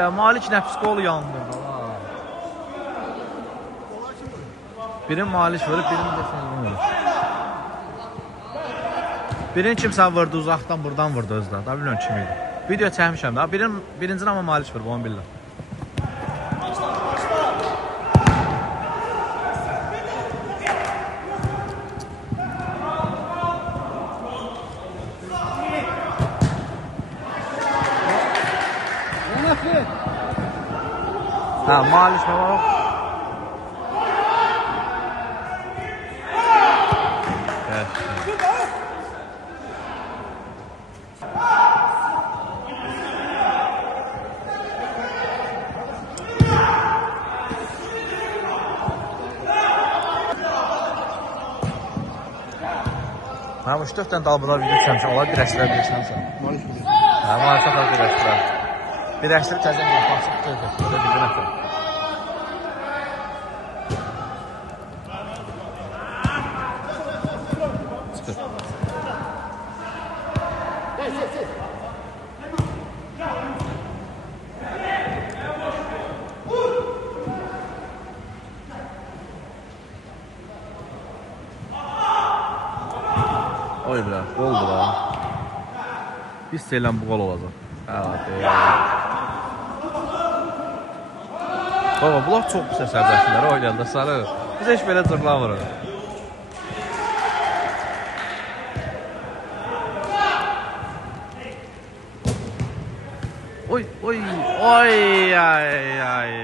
Malik nəfs qolu yandırdı. Birin Malik vurub, birini də sən vurur. Birini kimsə vurdu uzaqdan, buradan vurdu özdə. Da bilmirəm kim idi. Video çəkmişəm da. Birincini amma Malik vurub, onu bilirəm. Ha, Malik baba. Evet. Ha, bu 4 tane dalbılar video çəkmişəm. Onlar birləşdirə bilirsən sən. Malik bilir. Ha, Malik xəta birləşdirə. Birləşdirib təzə bir baxıb tezə. Belə bildim hətta. Çıxır. Oy bile, goldu da. Hiss eyləm bu gol olacaq. Hadi. Baba, bunlar çox pis əsərdəşlər oynayanda sarı. Biz heç belə cırlamırıq. Oy, oy, oy, ay, ay.